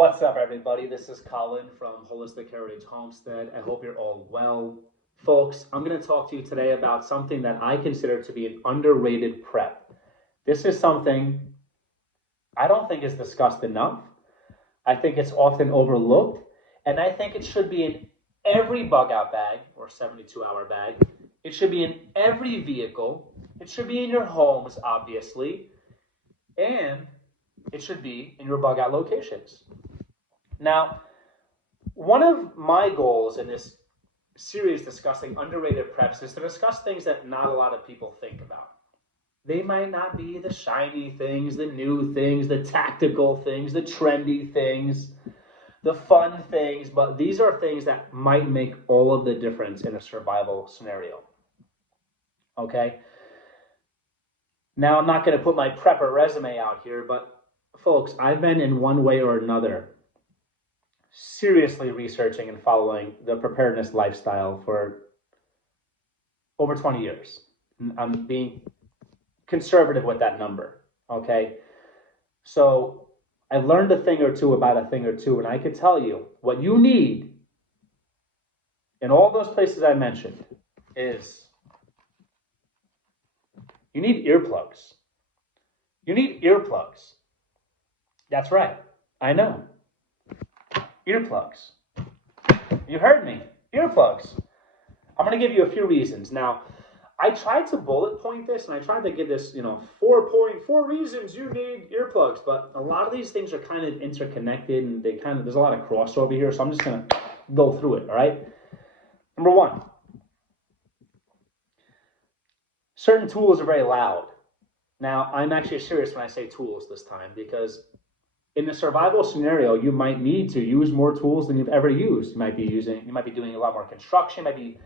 What's up, everybody? This is Colin from Holistic Heritage Homestead. I hope you're all well. Folks, I'm going to talk to you today about something that I consider to be an underrated prep. This is something I don't think is discussed enough. I think it's often overlooked, and I think it should be in every bug out bag or 72-hour bag. It should be in every vehicle. It should be in your homes, obviously, and it should be in your bug out locations. Now, one of my goals in this series discussing underrated preps is to discuss things that not a lot of people think about. They might not be the shiny things, the new things, the tactical things, the trendy things, the fun things, but these are things that might make all of the difference in a survival scenario. Okay? Now, I'm not going to put my prepper resume out here, but folks, I've been in one way or another seriously researching and following the preparedness lifestyle for over 20 years. I'm being conservative with that number, okay? So I've learned a thing or two about a thing or two, and I can tell you what you need in all those places I mentioned is you need earplugs. You need earplugs. That's right. I know. Earplugs. You heard me. Earplugs. I'm going to give you a few reasons. Now, I tried to bullet point this, and I tried to give this, 4.4 reasons you need earplugs, but a lot of these things are kind of interconnected, and there's a lot of crossover here, so I'm just going to go through it, all right? Number one, certain tools are very loud. Now, I'm actually serious when I say tools this time, because in a survival scenario, you might need to use more tools than you've ever used. You might be doing a lot more construction, you might be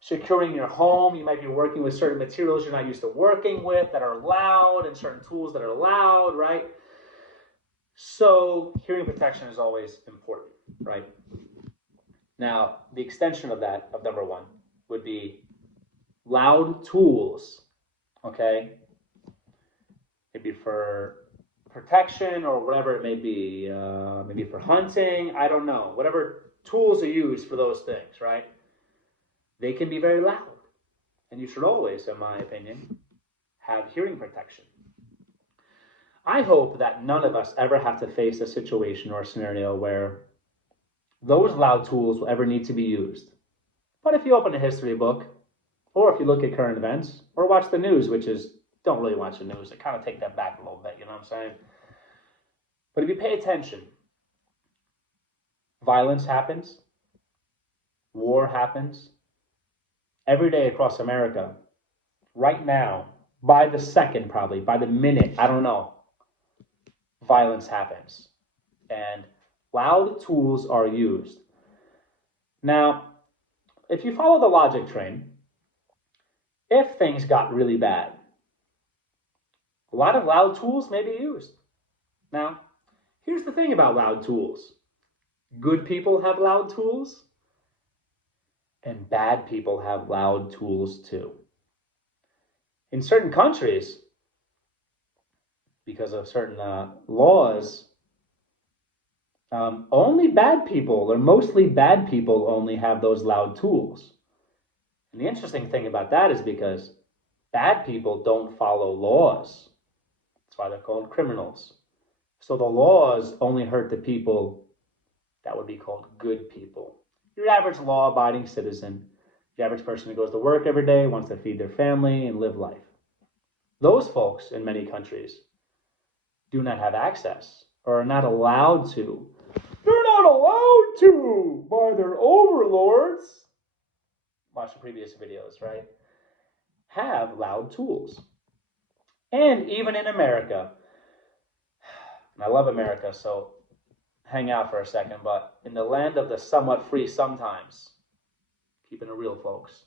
securing your home, you might be working with certain materials you're not used to working with that are loud, and certain tools that are loud, right? So hearing protection is always important, right? Now, the extension of that, of number one, would be loud tools, okay? Maybe for protection or whatever it may be, maybe for hunting, I don't know. Whatever tools are used for those things, right? They can be very loud. And you should always, in my opinion, have hearing protection. I hope that none of us ever have to face a situation or a scenario where those loud tools will ever need to be used. But if you open a history book, or if you look at current events, or watch the news, which is, don't really watch the news. I kind of take that back a little bit, you know what I'm saying? But if you pay attention, violence happens, war happens, every day across America, right now, by the second probably, by the minute, I don't know, violence happens. And loud tools are used. Now, if you follow the logic train, if things got really bad, a lot of loud tools may be used. Now, here's the thing about loud tools. Good people have loud tools, and bad people have loud tools too. In certain countries, because of certain laws, only bad people, or mostly bad people, only have those loud tools. And the interesting thing about that is because bad people don't follow laws. That's why they're called criminals. So the laws only hurt the people that would be called good people. Your average law-abiding citizen, the average person who goes to work every day, wants to feed their family and live life. Those folks in many countries do not have access or are not allowed to. They're not allowed to by their overlords. Watch the previous videos, right? Have loud tools. And even in America, and I love America, so hang out for a second, but in the land of the somewhat free sometimes, keeping it real, folks,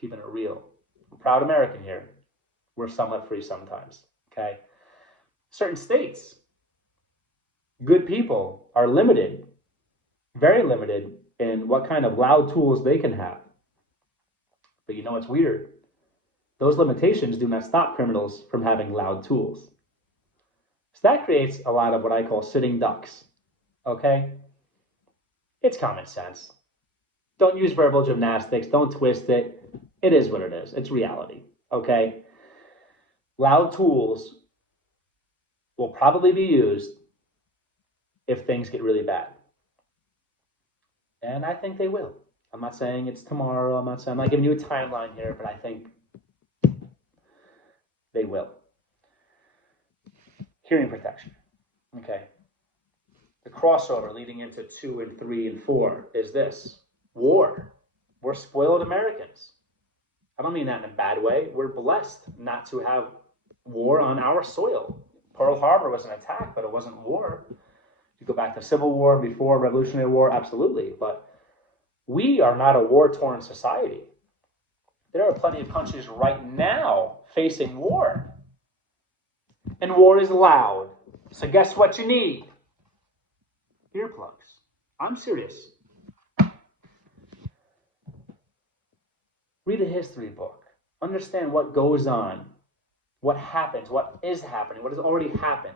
keeping it real. I'm a proud American here. We're somewhat free sometimes, okay? Certain states, good people are limited, very limited in what kind of loud tools they can have. But you know what's weird? Those limitations do not stop criminals from having loud tools. So that creates a lot of what I call sitting ducks. okay? It's common sense. Don't use verbal gymnastics. Don't twist it. It is what it is. It's reality, okay? Loud tools will probably be used if things get really bad. And I think they will. I'm not saying it's tomorrow. I'm not giving you a timeline here, but I think they will. Hearing protection. Okay. The crossover leading into 2 and 3 and 4 is this. War. We're spoiled Americans. I don't mean that in a bad way. We're blessed not to have war on our soil. Pearl Harbor was an attack, but it wasn't war. You go back to Civil War, before Revolutionary War, absolutely. But we are not a war-torn society. There are plenty of countries right now facing war. And war is loud. So guess what you need? Earplugs. I'm serious. Read a history book. Understand what goes on, what happens, what is happening, what has already happened.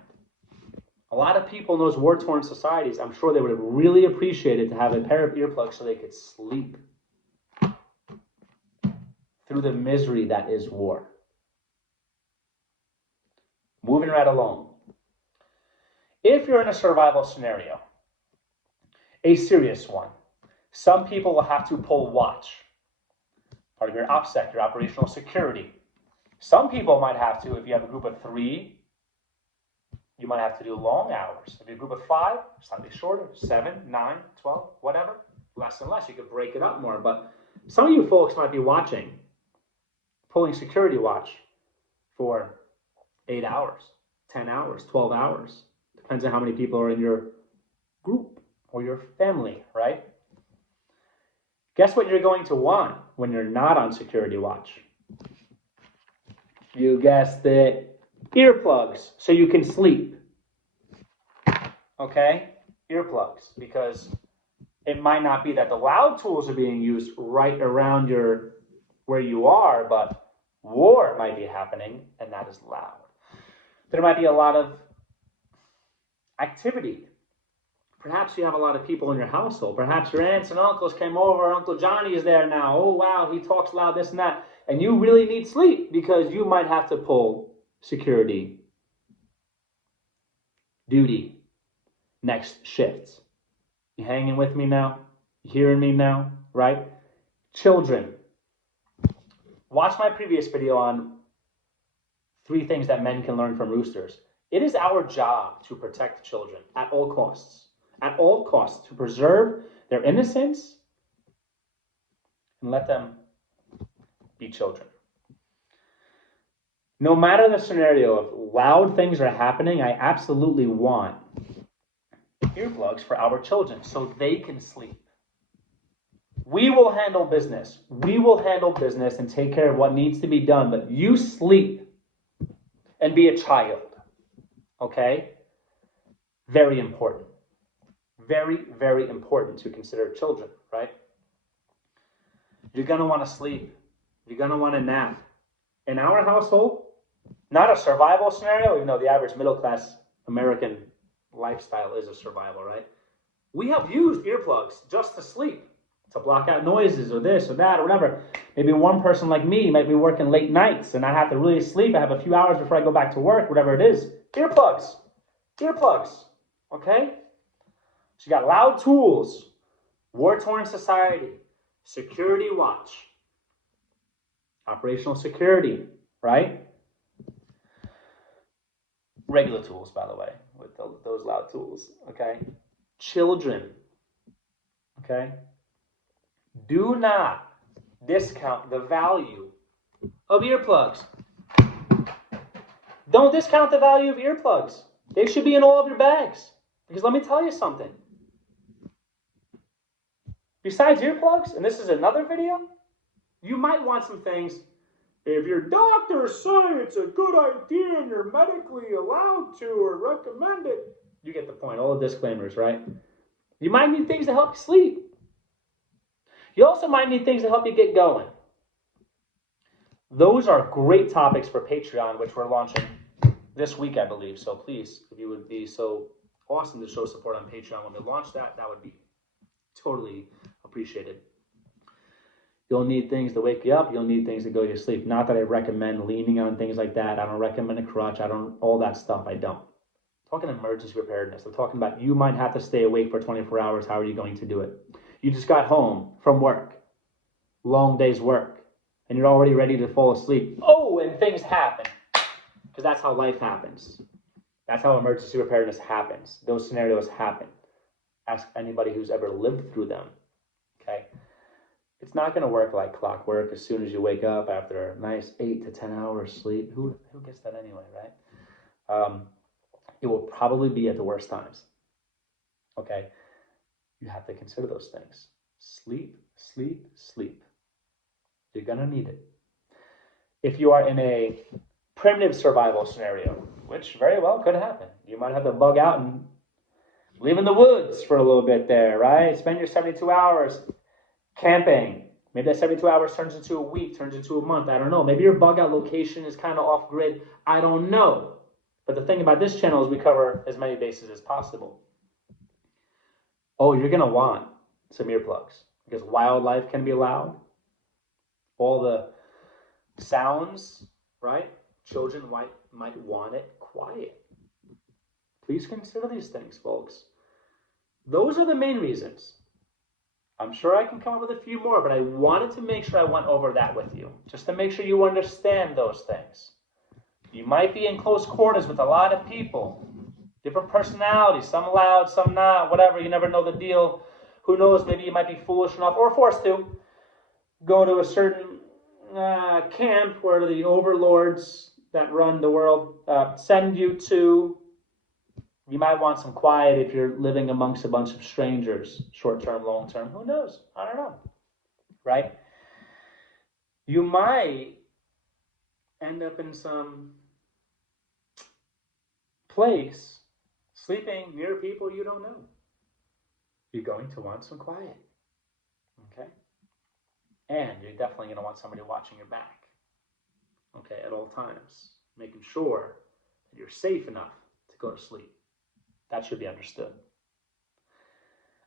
A lot of people in those war-torn societies, I'm sure they would have really appreciated to have a pair of earplugs so they could sleep through the misery that is war. Moving right along. If you're in a survival scenario, a serious one, some people will have to pull watch, part of your OPSEC, your operational security. Some people might have to, if you have a group of 3, you might have to do long hours. If you're a group of 5, slightly shorter, 7, 9, 12, whatever, less and less. You could break it up more. But some of you folks might be watching, pulling security watch for 8 hours, 10 hours, 12 hours. Depends on how many people are in your group or your family, right? Guess what you're going to want when you're not on security watch? You guessed it. Earplugs, so you can sleep. Okay? Earplugs, because it might not be that the loud tools are being used right around where you are, but war might be happening, and that is loud. There might be a lot of activity. Perhaps you have a lot of people in your household. Perhaps your aunts and uncles came over. Uncle Johnny is there now. Oh, wow, he talks loud, this and that. And you really need sleep because you might have to pull security duty next shift. You hanging with me now? You hearing me now? Right? Children. Watch my previous video on 3 things that men can learn from roosters. It is our job to protect children at all costs. At all costs, to preserve their innocence and let them be children. No matter the scenario, if loud things are happening, I absolutely want earplugs for our children so they can sleep. We will handle business. We will handle business and take care of what needs to be done, but you sleep and be a child. Okay? Very important. Very, very important to consider children, right? You're going to want to sleep. You're going to want to nap. In our household, not a survival scenario, even though the average middle-class American lifestyle is a survival, right? We have used earplugs just to sleep, to block out noises or this or that or whatever. Maybe one person like me might be working late nights and I have to really sleep. I have a few hours before I go back to work, whatever it is. Earplugs. Earplugs. Okay? So you got loud tools, war-torn society, security watch, operational security, right? Regular tools, by the way, with those loud tools, okay? Children, okay? Do not discount the value of earplugs. Don't discount the value of earplugs. They should be in all of your bags. Because let me tell you something. Besides earplugs, and this is another video, you might want some things. If your doctors say it's a good idea and you're medically allowed to or recommend it, you get the point. All the disclaimers, right? You might need things to help you sleep. You also might need things to help you get going. Those are great topics for Patreon, which we're launching this week, I believe. So please, if you would be so awesome to show support on Patreon when we launch that. That would be totally appreciated. You'll need things to wake you up. You'll need things to go to sleep. Not that I recommend leaning on things like that. I don't recommend a crutch. I don't, all that stuff, I don't. I'm talking emergency preparedness. I'm talking about you might have to stay awake for 24 hours. How are you going to do it? You just got home from work, long day's work, and you're already ready to fall asleep. Oh, and things happen, because that's how life happens. That's how emergency preparedness happens. Those scenarios happen. Ask anybody who's ever lived through them, okay? It's not going to work like clockwork as soon as you wake up after a nice 8 to 10 hours sleep. Who gets that anyway, right? It will probably be at the worst times, okay? You have to consider those things. Sleep, sleep, sleep. You're going to need it. If you are in a primitive survival scenario, which very well could happen, you might have to bug out and live in the woods for a little bit there, right? Spend your 72 hours camping. Maybe that 72 hours turns into a week, turns into a month. I don't know. Maybe your bug out location is kind of off grid. I don't know. But the thing about this channel is we cover as many bases as possible. Oh, you're going to want some earplugs because wildlife can be loud. All the sounds, right? Children might want it quiet. Please consider these things, folks. Those are the main reasons. I'm sure I can come up with a few more, but I wanted to make sure I went over that with you, just to make sure you understand those things. You might be in close quarters with a lot of people, different personalities, some loud, some not, whatever. You never know the deal. Who knows, maybe you might be foolish enough or forced to go to a certain camp where the overlords that run the world send you to. You might want some quiet if you're living amongst a bunch of strangers, short-term, long-term. Who knows? I don't know, right? You might end up in some place sleeping near people you don't know. You're going to want some quiet, okay? And you're definitely going to want somebody watching your back, okay, at all times, making sure that you're safe enough to go to sleep. That should be understood.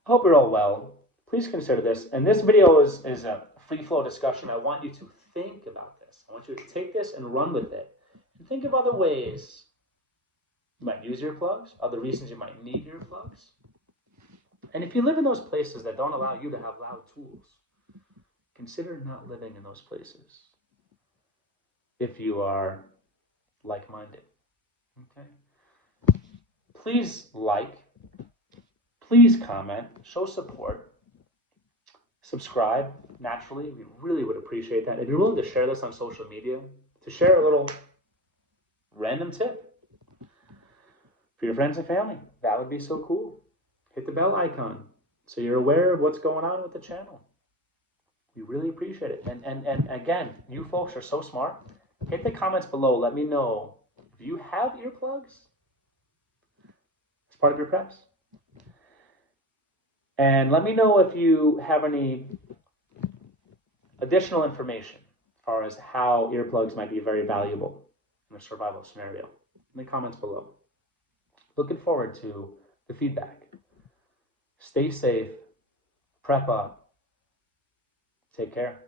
I hope you're all well. Please consider this. And this video is a free flow discussion. I want you to think about this. I want you to take this and run with it. And think of other ways you might use earplugs, other reasons you might need earplugs. And if you live in those places that don't allow you to have loud tools, consider not living in those places if you are like-minded. Okay? Please like, please comment, show support, subscribe naturally. We really would appreciate that. If you're willing to share this on social media, to share a little random tip for your friends and family, that would be so cool. Hit the bell icon so you're aware of what's going on with the channel. We really appreciate it. And again, you folks are so smart. Hit the comments below. Let me know, do you have earplugs? Part of your preps. And let me know if you have any additional information as far as how earplugs might be very valuable in a survival scenario in the comments below. Looking forward to the feedback. Stay safe, prep up, take care.